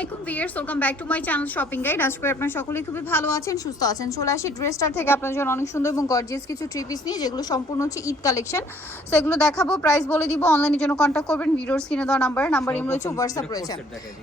আলাইকুম viewers, welcome back to my channel shopping guide. আজকে আপনারা সকলেই খুবই ভালো আছেন, সুস্থ আছেন। চলে আসি ড্রেসটার থেকে আপনাদের জন্য অনেক সুন্দর এবং গর্জিয়াস কিছু থ্রি পিস নিয়ে, যেগুলো সম্পূর্ণ হচ্ছে ঈদ কালেকশন। সো এগুলো দেখাবো, প্রাইস বলে দিব। অনলাইনের জন্য কন্ট্যাক্ট করবেন ভিডিওর স্ক্রিনে দেওয়া নাম্বার ইম রয়েছে, হোয়াটসঅ্যাপ রয়েছে।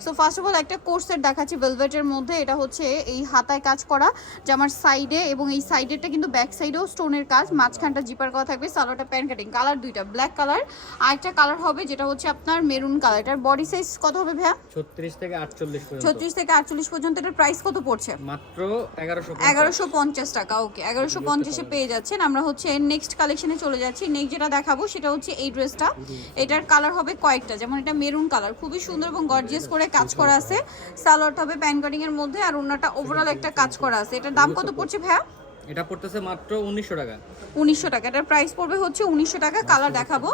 সো ফার্স্ট অফ অল একটা কোর্স সেট দেখাচ্ছি ভেলভেটের মধ্যে। এটা হচ্ছে এই হাতায় কাজ করা জামার সাইডে, এবং এই সাইডেরটা কিন্তু ব্যাক সাইডেও স্টোনের কাজ, মাঝখানটা জিপার করা থাকবে। সালোয়ারটা প্যান্ট কাটিং, কালার দুইটা, ব্ল্যাক কালার আর একটা কালার হবে যেটা হচ্ছে আপনার মেরুন কালার। এটার বডি সাইজ কত হবে ভাইয়া? 36 থেকে 48 পর্যন্ত। 36 থেকে 48 পর্যন্ত। এটার প্রাইস কত পড়ছে? মাত্র 1150 1150 টাকা। ওকে, 1150 এ পেয়ে যাচ্ছেন। আমরা হচ্ছে নেক্সট কালেকশনে চলে যাচ্ছি। নেক্সট যেটা দেখাবো সেটা হচ্ছে এই ড্রেসটা। এটার কালার হবে কয়েকটা, যেমন এটা মেরুন কালার, খুবই সুন্দর এবং গর্জিয়াস করে কাজ করা আছে। সালোয়ারটা হবে প্যান কাটিং এর মধ্যে, আর ওন্নাটা ওভারঅল একটা কাজ করা আছে। এটার দাম কত পড়ছে ভাইয়া? এটা পড়তেছে মাত্র 1900 টাকা। 1900 টাকা। এটার প্রাইস পড়বে হচ্ছে 1900 টাকা। কালার দেখাবো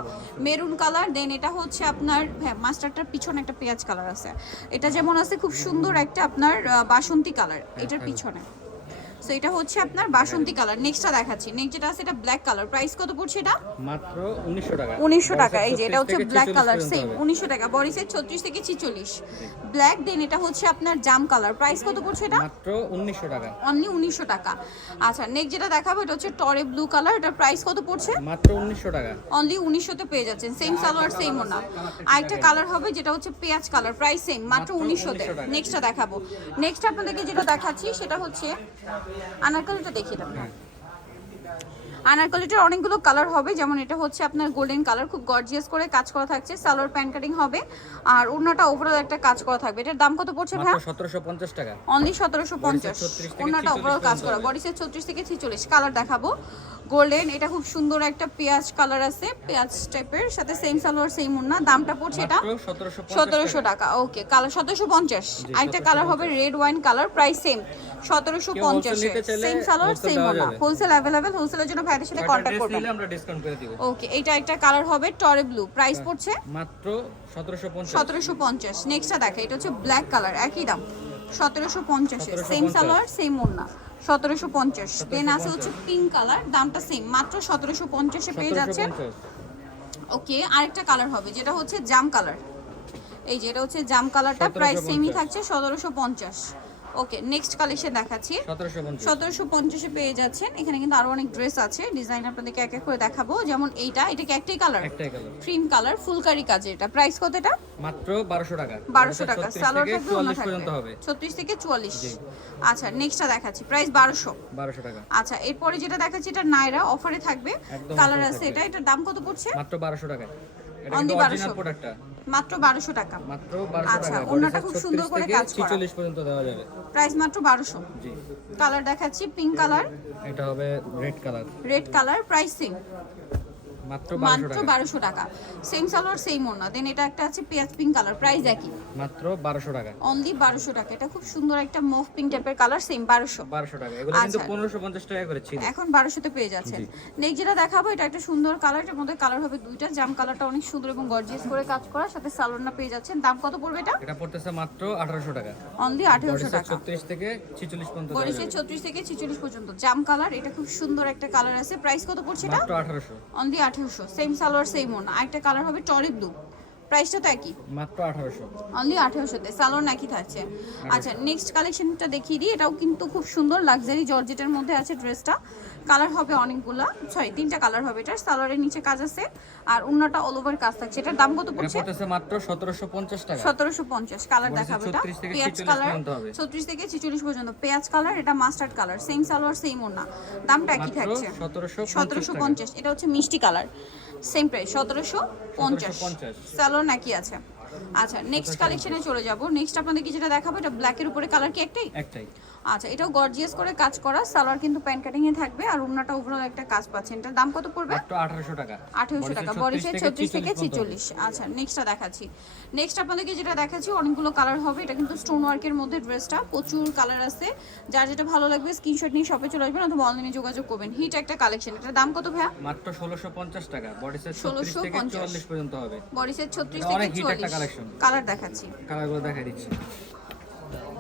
মেরুন কালার, দেন এটা হচ্ছে আপনার মাস্টারটার পিছনে একটা পেঁয়াজ কালার আছে। এটা যেমন আছে খুব সুন্দর একটা আপনার বাসন্তী কালার এটার পিছনে। সো এটা হচ্ছে আপনার বাসন্তী কালার। নেক্সটটা দেখাচ্ছি। নেক্সট যেটা আছে এটা ব্ল্যাক কালার। প্রাইস কত পড়ছে এটা? মাত্র 1900 টাকা। 1900 টাকা। এই যে এটা হচ্ছে ব্ল্যাক কালার, সেম 1900 টাকা। বডি সাইজ 36 থেকে 46 ব্ল্যাক। দেন এটা হচ্ছে আপনার জাম কালার। প্রাইস কত পড়ছে এটা? মাত্র 1900 টাকা। অনলি 1900 টাকা। আচ্ছা, নেক্সট যেটা দেখাবো এটা হচ্ছে টরে ব্লু কালার। এটার প্রাইস কত পড়ছে? মাত্র 1900 টাকা। অনলি 1900 তে পেয়ে যাচ্ছেন। সেম সালোয়ার সেম ওনা। আরেকটা কালার হবে যেটা হচ্ছে পেঁয়াজ কালার। প্রাইস সেম, মাত্র 1900 তে। নেক্সটটা দেখাবো। নেক্সট আপনাদেরকে যেটা দেখাচ্ছি সেটা হচ্ছে আনারকলিটা দেখিয়ে দেবো। আনারকলিটার অনেকগুলো কালার হবে, যেমন এটা হচ্ছে আপনার গোল্ডেন কালার, খুব গর্জিয়াস করে কাজ করা থাকছে। সালোয়ার প্যান্ট কাটিং হবে, আর ওন্নাটা ওভারঅল একটা কাজ করা থাকবে। এটার দাম কত পড়ছে ভাই? মাত্র 1750 টাকা। অনলি 1750। ওন্নাটা ওভারঅল কাজ করা। বডি সাইজ 36 থেকে 46। কালার দেখাবো গোল্ডেন, এটা খুব সুন্দর একটা পেঁয়াজ কালার আছে, পেঁয়াজ টাইপের সাথে সেম সালোয়ার সেম ওন্না। দামটা পড়ছে এটা 1700 টাকা। Okay, colour 1750। আরেকটা কালার হবে red wine colour. Price same 1750 এ। সেম সালোয়ার সেম ওন্না। Wholesale available. হোলসেলের জন্য ভাইদের সাথে কন্টাক্ট করবেন, আমরা ডিসকাউন্ট করে দিব। ওকে। এটা একটা কালার হবে টরে ব্লু। প্রাইস পড়ছে মাত্র 1750। 1750। নেক্সটটা দেখা, এটা হচ্ছে ব্ল্যাক কালার, একই দাম 1750 এ। সেম সালোয়ার সেম ওন্না, 1750। দেন আছে হচ্ছে পিঙ্ক কালার, দামটা সেম, মাত্র 1750 এ পেয়ে যাচ্ছেন। ওকে, আরেকটা কালার হবে যেটা হচ্ছে জাম কালার। এই যে এটা হচ্ছে জাম কালারটা, প্রাইস সেমই থাকছে 1750। ওকে, নেক্সট কালেকশন দেখাচ্ছি। 1750 এ পেয়ে যাচ্ছেন। এখানে কিন্তু আরো অনেক ড্রেস আছে, ডিজাইন আপনাদেরকে এক এক করে দেখাবো। যেমন এটা কি একটাই কালার, ক্রিম কালার, ফুলকারি কাজের। এটা প্রাইস কত? এটা মাত্র 1200 টাকা। 1200 টাকা। সালোয়ার থাকবে, ওন্না 44 পর্যন্ত থাকবে হবে। 36 থেকে 44। আচ্ছা, নেক্সটটা দেখাচ্ছি, প্রাইস 1200 টাকা। আচ্ছা, এরপরে যেটা দেখাচ্ছি এটা নাইরা অফারে থাকবে, কালার আছে। এটার দাম কত পড়ছে? মাত্র 1200 টাকা। এটা অনলি কিন্তু 1200 অরিজিনাল প্রোডাক্টটা। মাত্র 1200 টাকা। মাত্র 1200 আচ্ছা, টাকা। ওন্নাটা খুব সুন্দর করে কাজ করা, 46 পর্যন্ত দেওয়া যাবে। প্রাইস মাত্র 1200। জি। কালার দেখাচ্ছি পিঙ্ক কালার, এটা হবে red colour. Red colour. Price same, মাত্র মাত্র 1200 টাকা। 1200 টাকা। সেম সালোয়ার সেম ওন্না। দেন এটা একটা আছে পেঁয়াজ পিঙ্ক কালার, প্রাইস একই, মাত্র 1200 টাকা। অনলি 1200 টাকা। এটা খুব সুন্দর একটা মুভ পিঙ্ক টাইপের কালার, সেম 1200 টাকা। এগুলো কিন্তু 1550 টাকা করে ছিল, এখন 1200 তে পেয়ে যাচ্ছেন। নেক্সট যেটা দেখাবো এটা একটা সুন্দর কালার। এর মধ্যে কালার হবে দুইটা। জাম কালারটা অনেক সুন্দর এবং গর্জিয়াস করে কাজ করা, সাথে সালোয়ারটা পেয়ে যাচ্ছেন। দাম কত পড়বে এটা? এটা পড়তেছে মাত্র 1800 টাকা। অনলি 1800 টাকা। 36 থেকে 46 পর্যন্ত। বডিতে 36 থেকে 46 পর্যন্ত। জাম কালার, এটা খুব সুন্দর একটা কালার আছে। প্রাইস কত পড়ছে এটা? মাত্র 1800। অনলি 1800। সেম সালোয়ার সেম ওন্না। আরেকটা কালার হবে টরি ব্লু, প্রাইসটা তো একই, মাত্র 1800। অনলি 1800 তে। সালোয়ার নাকি থাকছে। আচ্ছা, নেক্সট কালেকশনটা দেখিয়ে দিই। এটাও কিন্তু খুব সুন্দর লাক্সারি জর্জেটের মধ্যে আছে ড্রেসটা। কালার হবে অনেকগুলা, সরি 3টা কালার হবে। এটার সালোয়ারের নিচে কাজ আছে, আর ওন্নাটা অল ওভার কাজ থাকছে। এটার দাম কত পড়ছে? এটা পড়তেছে মাত্র 1750 টাকা। 1750। কালার দেখাবো এটা 36 থেকে পেঁয়াজ 46 কালার, পর্যন্ত হবে। 36 থেকে 46 পর্যন্ত পেঁয়াজ কালার। এটা mustard colour, same salwar same ওন্না। দামটা একই থাকছে 1750। এটা হচ্ছে মিষ্টি কালার, সেম প্রাইস 1750। সালোয়ার নাকি আছে। আচ্ছা, নেক্সট কালেকশনে চলে যাব। নেক্সট আপনাদেরকে যেটা দেখাবো এটা ব্ল্যাকের উপরে কালার কি একটাই? একটাই। আচ্ছা, এটাও গর্জিয়াস করে কাজ করা। সালোয়ার কিন্তু প্যান্ট কাটিং এ থাকবে, আর ওন্নাটা ওভারঅল একটা কাজ পাচ্ছেন। এটার দাম কত পড়বে? মাত্র 1800 টাকা। 1800 টাকা। বডি সাইজ 36 থেকে 46। আচ্ছা, নেক্সটটা দেখাচ্ছি। নেক্সট আপনাদেরকে যেটা দেখাচ্ছি অনেকগুলো কালার হবে। এটা কিন্তু স্টোন ওয়ার্কের মধ্যে ড্রেসটা, প্রচুর কালার আছে। যার যেটা ভালো লাগবে স্ক্রিনশট নিয়ে শপে চলে আসবেন অথবা অনলাইনে যোগাযোগ করবেন। হিট একটা কালেকশন। এটার দাম কত ভাইয়া? মাত্র 1650 টাকা। বডি সাইজ 36 থেকে 44 পর্যন্ত হবে। বডি সাইজ 36 থেকে 44। কালার দেখাচ্ছি, কালারগুলো দেখাই দিচ্ছি।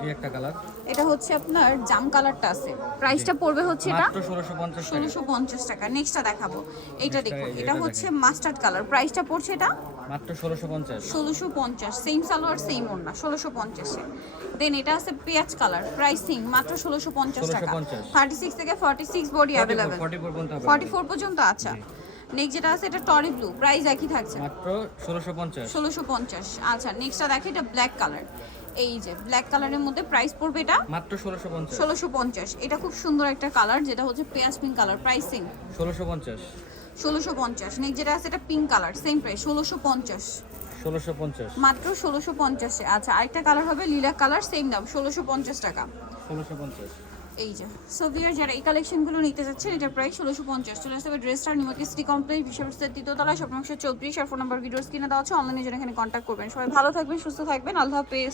এই একটা কালার, এটা হচ্ছে আপনার জাম কালারটা আছে। প্রাইসটা পড়বে হচ্ছে এটা মাত্র 1650 টাকা। 1650 টাকা। নেক্সটটা দেখাবো, এইটা দেখুন। এটা হচ্ছে মাস্টার্ড কালার। প্রাইসটা পড়ছে এটা মাত্র 1650 1650 সেম সালোয়ার সেম ওড়না 1650 দেন এটা আছে পেঁয়াজ কালার প্রাইসিং মাত্র 1650 টাকা 1650 36 থেকে 46 বডি अवेलेबल 44 পর্যন্ত হবে 44 পর্যন্ত আচ্ছা নেক্সট যেটা আছে এটা টরি ব্লু প্রাইস একই থাকছে মাত্র 1650 1650 আচ্ছা নেক্সটটা দেখে এটা ব্ল্যাক কালার এই যে ব্ল্যাক কালারের মধ্যে প্রাইস পড়বে এটা মাত্র 1650 1650 এটা খুব সুন্দর একটা কালার যেটা হচ্ছে পেঁয়াজ পিঙ্ক কালার প্রাইসিং 1650 1650 নেক্সট যেটা আছে এটা পিঙ্ক কালার সেম প্রাইস 1650 1650 মাত্র 1650 এ আচ্ছা আরেকটা কালার হবে লিলাক কালার সেম দাম 1650 টাকা 1650 এই যে সোভিয়ার যারা এই কালেকশনগুলো নিতে যাচ্ছেন এটা প্রাইস 1650 চলে আসবে ড্রেসটা নিউমার্কেট সিটি কমপ্লেক্স বিশ্ববিদ্যালয়ের দ্বিতীয়তলা শপ নম্বর 134 আর ফোন নাম্বার ভিডিওস কিনে দেওয়া আছে অনলাইনে যারা এখানে কন্ট্যাক্ট করবেন সবাই ভালো থাকবেন সুস্থ থাকবেন আল্লাহ হাফেজ